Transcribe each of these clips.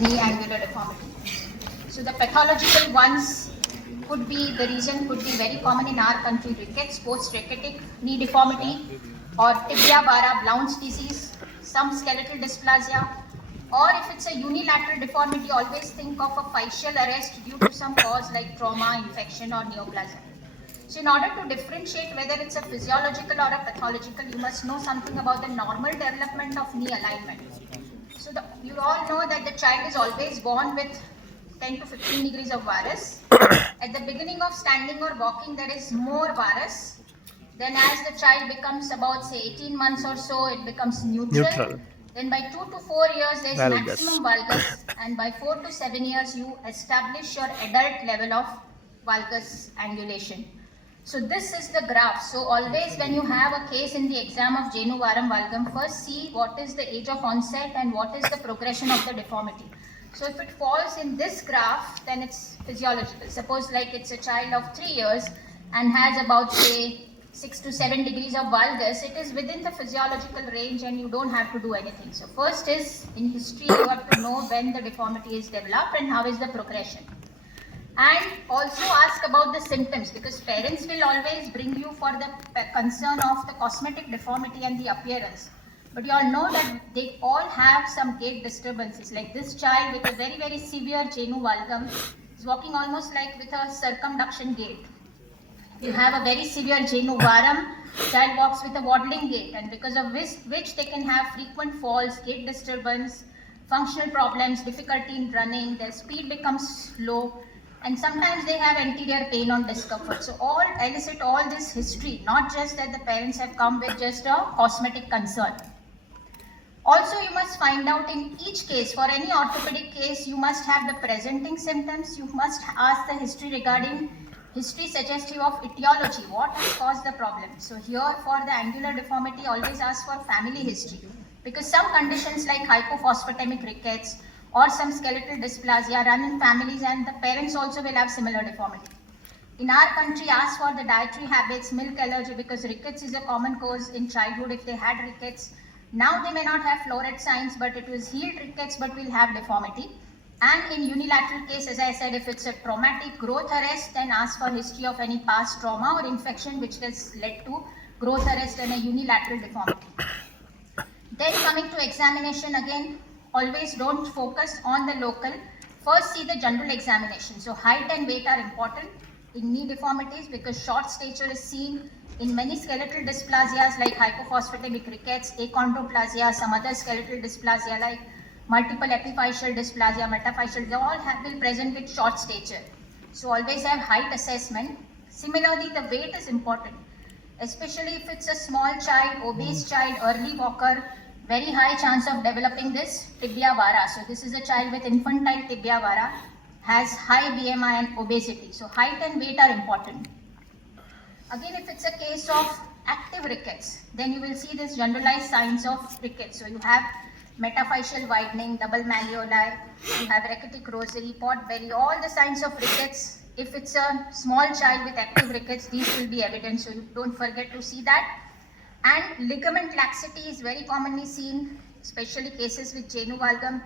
knee angular deformity. So the pathological ones could be, the reason could be very common in our country: rickets, post-ricketic knee deformity, or tibia vara Blount's disease, some skeletal dysplasia, or if it's a unilateral deformity, always think of a fascial arrest due to some cause like trauma, infection, or neoplasm. So in order to differentiate whether it's a physiological or a pathological, you must know something about the normal development of knee alignment. So you all know that the child is always born with 10 to 15 degrees of varus. At the beginning of standing or walking, there is more varus. Then as the child becomes about, say, 18 months or so, it becomes neutral. Then by 2 to 4 years, there is maximum valgus. And by 4 to 7 years, you establish your adult level of valgus angulation. So this is the graph. So always when you have a case in the exam of Jenu Varam Valgam, first see what is the age of onset and what is the progression of the deformity. So if it falls in this graph, then it's physiological. Suppose like it's a child of 3 years and has about, say, 6 to 7 degrees of valgus, it is within the physiological range and you don't have to do anything. So first is, in history, you have to know when the deformity is developed and how is the progression. And also ask about the symptoms, because parents will always bring you for the concern of the cosmetic deformity and the appearance. But you all know that they all have some gait disturbances. Like this child with a very, very severe Jenu Valgam is walking almost like with a circumduction gait. You have a very severe Jenu Varam, child walks with a waddling gait, and because of which they can have frequent falls, gait disturbance, functional problems, difficulty in running, their speed becomes slow, and sometimes they have anterior pain or discomfort. So all elicit all this history, not just that the parents have come with just a cosmetic concern. Also, you must find out in each case, for any orthopedic case, you must have the presenting symptoms. You must ask the history regarding history suggestive of etiology, what has caused the problem. So here for the angular deformity, always ask for family history, because some conditions like hypophosphatemic rickets or some skeletal dysplasia run in families, and the parents also will have similar deformity. In our country, ask for the dietary habits, milk allergy, because rickets is a common cause in childhood if they had rickets. Now they may not have floret signs, but it was healed rickets, but will have deformity. And in unilateral case, as I said, if it's a traumatic growth arrest, then ask for history of any past trauma or infection which has led to growth arrest and a unilateral deformity. Then coming to examination, again, always don't focus on the local. First see the general examination. So height and weight are important in knee deformities, because short stature is seen in many skeletal dysplasias like hypophosphatemic rickets, achondroplasia, some other skeletal dysplasia like multiple epiphyseal dysplasia, metaphyseal, they all will present with short stature. So always have height assessment. Similarly, the weight is important, especially if it's a small child, obese child, early walker, very high chance of developing this tibia vara. So this is a child with infantile tibia vara, has high BMI and obesity. So height and weight are important. Again, if it's a case of active rickets, then you will see this generalized signs of rickets. So you have metaphyseal widening, double malleoli, you have rachitic rosary, pot belly, all the signs of rickets. If it's a small child with active rickets, these will be evident, so you don't forget to see that. And ligament laxity is very commonly seen, especially cases with Jenu Valgam,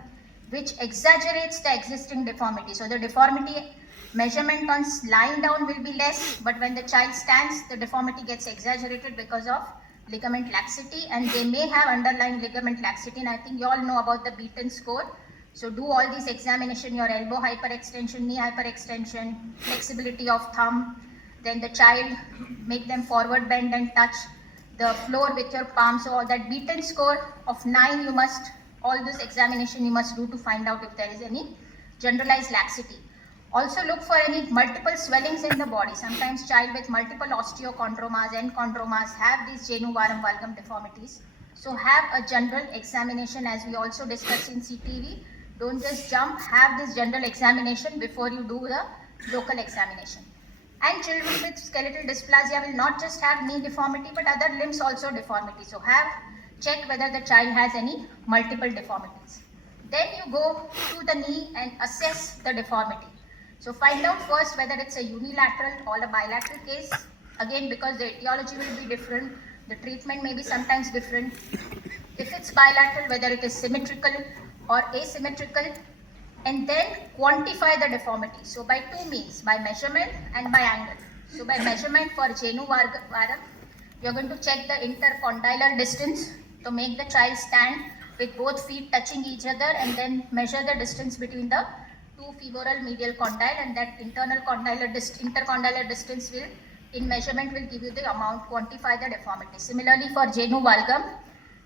which exaggerates the existing deformity. So the deformity measurement on lying down will be less, but when the child stands, the deformity gets exaggerated because of ligament laxity, and they may have underlying ligament laxity. And I think you all know about the Beaton score. So do all these examination, your elbow hyperextension, knee hyperextension, flexibility of thumb, then the child, make them forward bend and touch the floor with your palm. So all that Beaton score of 9, you must, all this examination you must do to find out if there is any generalized laxity. Also look for any multiple swellings in the body. Sometimes child with multiple osteochondromas and chondromas have these Jenu Varam Valgam deformities. So have a general examination, as we also discussed in CTV. Don't just jump, have this general examination before you do the local examination. And children with skeletal dysplasia will not just have knee deformity, but other limbs also deformity. So check whether the child has any multiple deformities. Then you go to the knee and assess the deformity. So find out first whether it's a unilateral or a bilateral case. Again, because the etiology will be different, the treatment may be sometimes different. If it's bilateral, whether it is symmetrical or asymmetrical, and then quantify the deformity. So by two means, by measurement and by angle. So by measurement for Jenu Varam, you are going to check the intercondylar distance to make the child stand with both feet touching each other, and then measure the distance between the two femoral medial condyle, and that intercondylar distance will, in measurement, will give you the amount, quantify the deformity. Similarly for Jenu Valgam,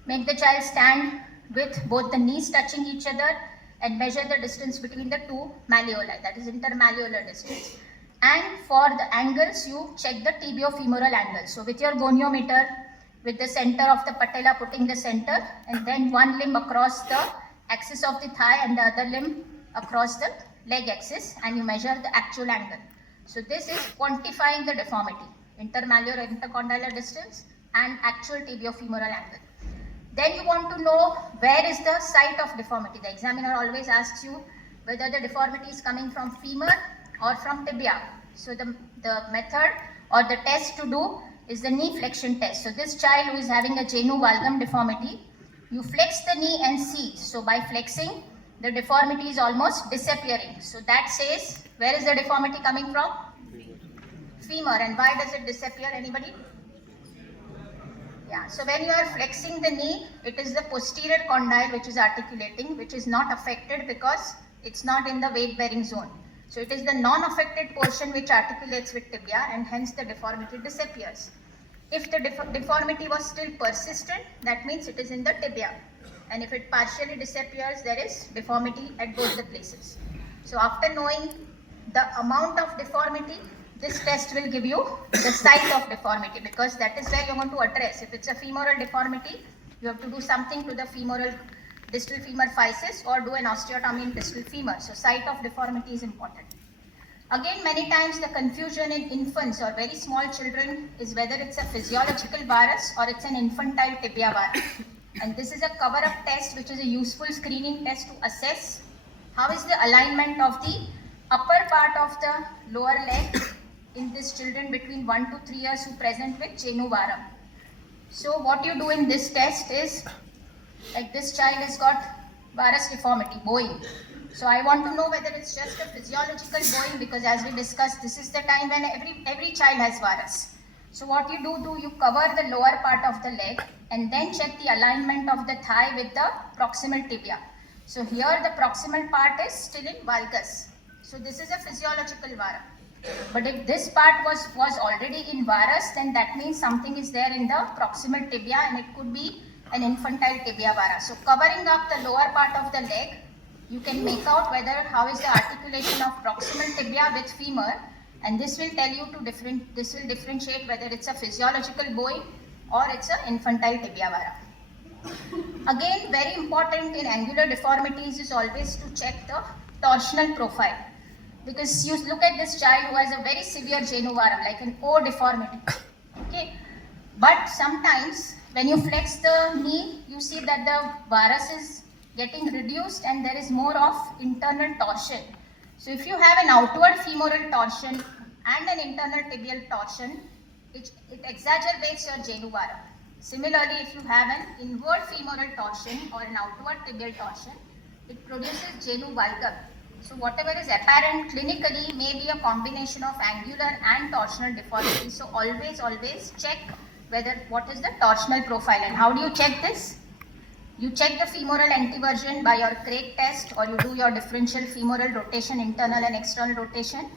make the child stand with both the knees touching each other and measure the distance between the two malleoli, that is intermalleolar distance. And for the angles, you check the tibiofemoral angle. So with your goniometer, with the center of the patella putting the center, and then one limb across the axis of the thigh and the other limb across the leg axis, and you measure the actual angle. So this is quantifying the deformity, intermalleolar intercondylar distance and actual tibiofemoral angle. Then you want to know where is the site of deformity. The examiner always asks you whether the deformity is coming from femur or from tibia. So the method or the test to do is the knee flexion test. So this child who is having a Jenu Valgam deformity, you flex the knee and see. So by flexing, the deformity is almost disappearing. So that says, where is the deformity coming from? Femur. And why does it disappear? Anybody? Yeah, so when you are flexing the knee, it is the posterior condyle which is articulating, which is not affected because it's not in the weight bearing zone. So it is the non-affected portion which articulates with tibia, and hence the deformity disappears. If the deformity was still persistent, that means it is in the tibia. And if it partially disappears, there is deformity at both the places. So after knowing the amount of deformity, this test will give you the site of deformity, because that is where you want to address. If it's a femoral deformity, you have to do something to the femoral distal femur physis or do an osteotomy in distal femur. So site of deformity is important. Again, many times the confusion in infants or very small children is whether it's a physiological varus or it's an infantile tibia varus. And this is a cover-up test, which is a useful screening test to assess how is the alignment of the upper part of the lower leg in these children between 1 to 3 years who present with Jenu Varam. So what you do in this test is, like this child has got varus deformity, bowing. So I want to know whether it's just a physiological bowing, because as we discussed, this is the time when every child has varus. So what you do, you cover the lower part of the leg and then check the alignment of the thigh with the proximal tibia. So here the proximal part is still in valgus. So this is a physiological varum. But if this part was already in varus, then that means something is there in the proximal tibia, and it could be an infantile tibia vara. So covering up the lower part of the leg, you can make out whether how is the articulation of proximal tibia with femur, and this will tell you this will differentiate whether it's a physiological bowing or it's an infantile tibia vara. Again, very important in angular deformities is always to check the torsional profile. Because you look at this child who has a very severe Jenu Varam, like an O deformity, okay? But sometimes when you flex the knee, you see that the varus is getting reduced and there is more of internal torsion. So if you have an outward femoral torsion and an internal tibial torsion, it exacerbates your Jenu Varam. Similarly, if you have an inward femoral torsion or an outward tibial torsion, it produces Jenu Valgam. So whatever is apparent clinically may be a combination of angular and torsional deformity. So always check what is the torsional profile. And how do you check this? You check the femoral anteversion by your Craig test, or you do your differential femoral rotation, internal and external rotation.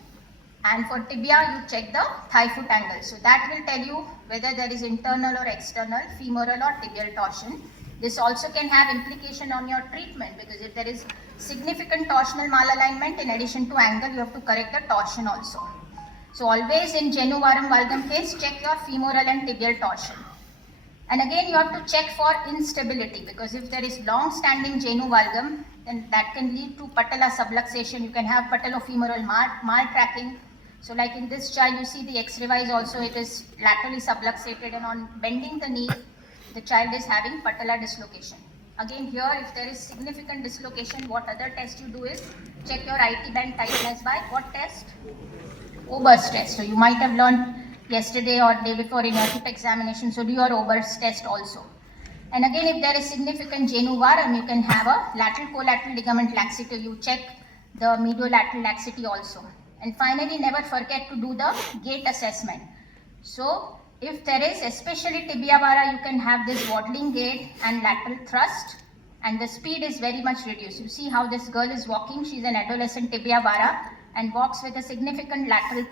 And for tibia, you check the thigh foot angle. So that will tell you whether there is internal or external femoral or tibial torsion. This also can have implication on your treatment, because if there is significant torsional malalignment, in addition to angle, you have to correct the torsion also. So always in Jenu Varam Valgam case, check your femoral and tibial torsion. And again, you have to check for instability, because if there is long-standing Jenu Valgam, then that can lead to patella subluxation. You can have patellofemoral maltracking. So like in this child, you see the X-ray wise also, it is laterally subluxated, and on bending the knee, the child is having patella dislocation. Again here, if there is significant dislocation, what other test you do is check your IT band tightness by what test? Ober's test. So you might have learned yesterday or day before in your hip examination, so do your Ober's test also. And again, if there is significant Jenu Varam, you can have a lateral collateral ligament laxative. You check the mediolateral laxity also. And finally, never forget to do the gait assessment. So if there is, especially tibia vara, you can have this waddling gait and lateral thrust, and the speed is very much reduced. You see how this girl is walking. She's an adolescent tibia vara and walks with a significant lateral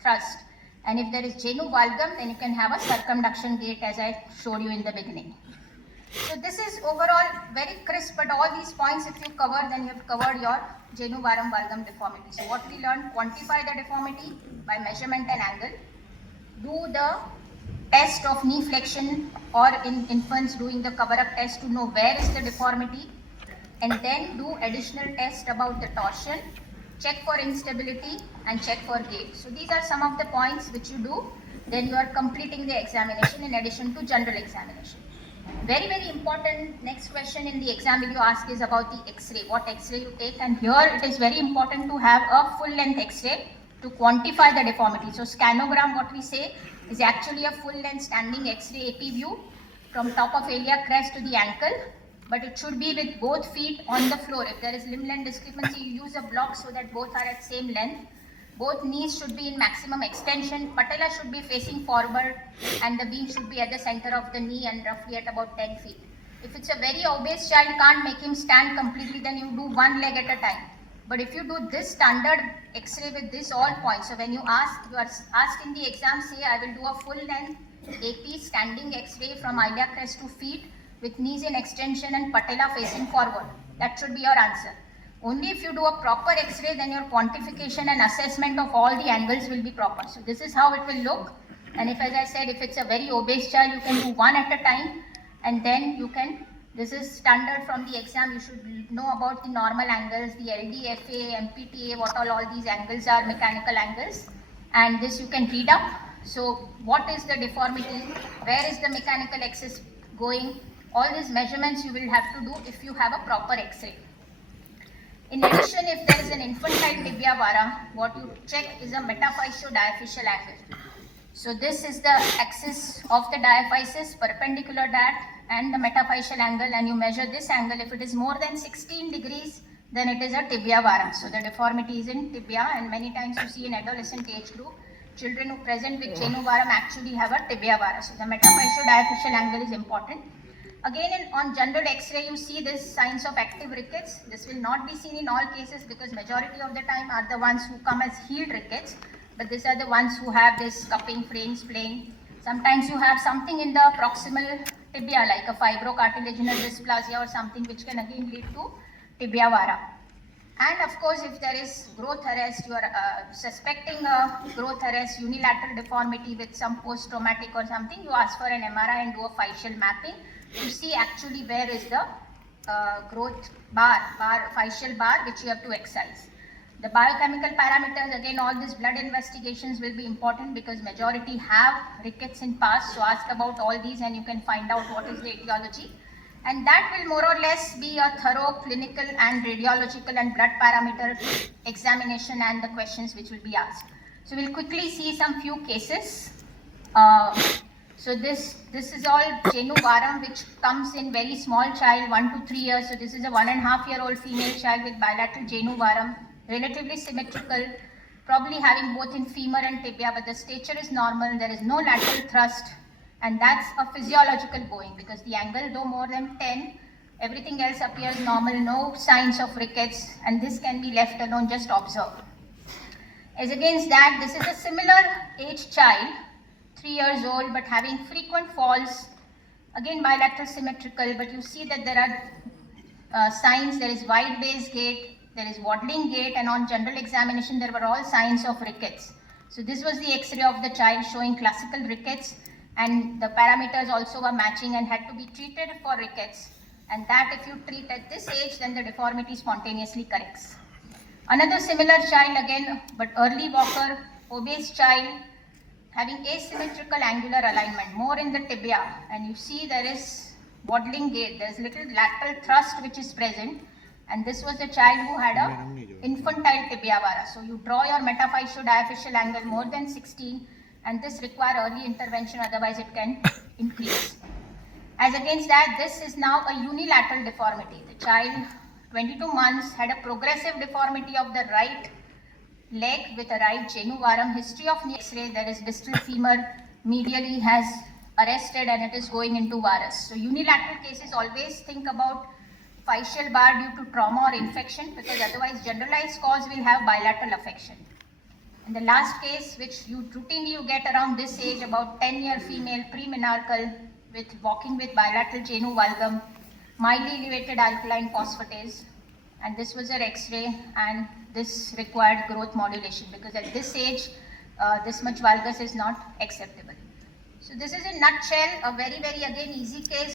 thrust. And if there is genu valgum, then you can have a circumduction gait as I showed you in the beginning. So this is overall very crisp, but all these points if you cover, then you have covered your genu varum valgum deformity. So what we learned, quantify the deformity by measurement and angle, do the test of knee flexion, or in infants doing the cover-up test to know where is the deformity, and then do additional test about the torsion, check for instability and check for gait. So these are some of the points which you do, then you are completing the examination in addition to general examination. Very, very important next question in the exam will you ask is about the X-ray, what X-ray you take, and here it is very important to have a full length X-ray to quantify the deformity. So scanogram, what we say, is actually a full length standing X-ray AP view from top of iliac crest to the ankle, but it should be with both feet on the floor. If there is limb length discrepancy, you use a block so that both are at same length. Both knees should be in maximum extension, patella should be facing forward, and the beam should be at the center of the knee and roughly at about 10 feet. If it's a very obese child, you can't make him stand completely, then you do one leg at a time. But if you do this standard X-ray with this all points, so when you are asked in the exam, say I will do a full length AP standing X-ray from iliac crest to feet with knees in extension and patella facing forward. That should be your answer. Only if you do a proper X-ray, then your quantification and assessment of all the angles will be proper. So this is how it will look. And if, as I said, if it's a very obese child, you can do one at a time, and then you can, this is standard from the exam, you should know about the normal angles, the LDFA, MPTA, what all these angles are, mechanical angles, and this you can read up. So what is the deformity, where is the mechanical axis going, all these measurements you will have to do if you have a proper X-ray. In addition, if there is an infantile tibia vara, what you check is a metaphysiodiaphysial angle. So this is the axis of the diaphysis, perpendicular that, and the metaphysial angle, and you measure this angle. If it is more than 16 degrees, then it is a tibia vara. So the deformity is in tibia, and many times you see in adolescent age group, children who present with genu varum actually have a tibia vara. So the metaphysiodiaphysial angle is important. Again, on general X-ray, you see this signs of active rickets. This will not be seen in all cases because majority of the time are the ones who come as healed rickets, but these are the ones who have this cupping frames playing. Sometimes you have something in the proximal tibia like a fibrocartilaginous dysplasia or something which can again lead to tibia vara. And of course, if there is growth arrest, you are suspecting a growth arrest, unilateral deformity with some post-traumatic or something, you ask for an MRI and do a fascial mapping to see actually where is the growth fascial bar which you have to excise. The biochemical parameters, again all these blood investigations will be important because majority have rickets in past, so ask about all these and you can find out what is the etiology. And that will more or less be a thorough clinical and radiological and blood parameter examination and the questions which will be asked. So we'll quickly see some few cases. So this is all genu varum which comes in very small child, 1 to 3 years. So this is a 1.5-year-old female child with bilateral genu varum, relatively symmetrical, probably having both in femur and tibia, but the stature is normal, there is no lateral thrust, and that's a physiological bowing because the angle, though more than 10, everything else appears normal, no signs of rickets, and this can be left alone, just observe. As against that, this is a similar age child, 3 years old, but having frequent falls, again bilateral symmetrical, but you see that there are signs, there is wide base gait, there is waddling gait, and on general examination there were all signs of rickets. So this was the X-ray of the child showing classical rickets, and the parameters also were matching and had to be treated for rickets, and that if you treat at this age, then the deformity spontaneously corrects. Another similar child again, but early walker, obese child, having asymmetrical angular alignment, more in the tibia, and you see there is waddling gait, there is little lateral thrust which is present, and this was a child who had a infantile tibia vara. So you draw your metaphysiodiaphysial angle more than 16, and this require early intervention, otherwise it can increase. As against that, this is now a unilateral deformity. The child 22 months, had a progressive deformity of the right leg with a right genu varum. History of knee X-ray, there is distal femur medially has arrested and it is going into varus. So unilateral cases, always think about physeal bar due to trauma or infection, because otherwise generalized cause will have bilateral affection. And the last case, which you routinely get around this age, about 10-year female premenarchal with walking with bilateral genu valgum, mildly elevated alkaline phosphatase, and this was her X-ray, and this required growth modulation, because at this age, this much valgus is not acceptable. So this is in nutshell a very, very again easy case.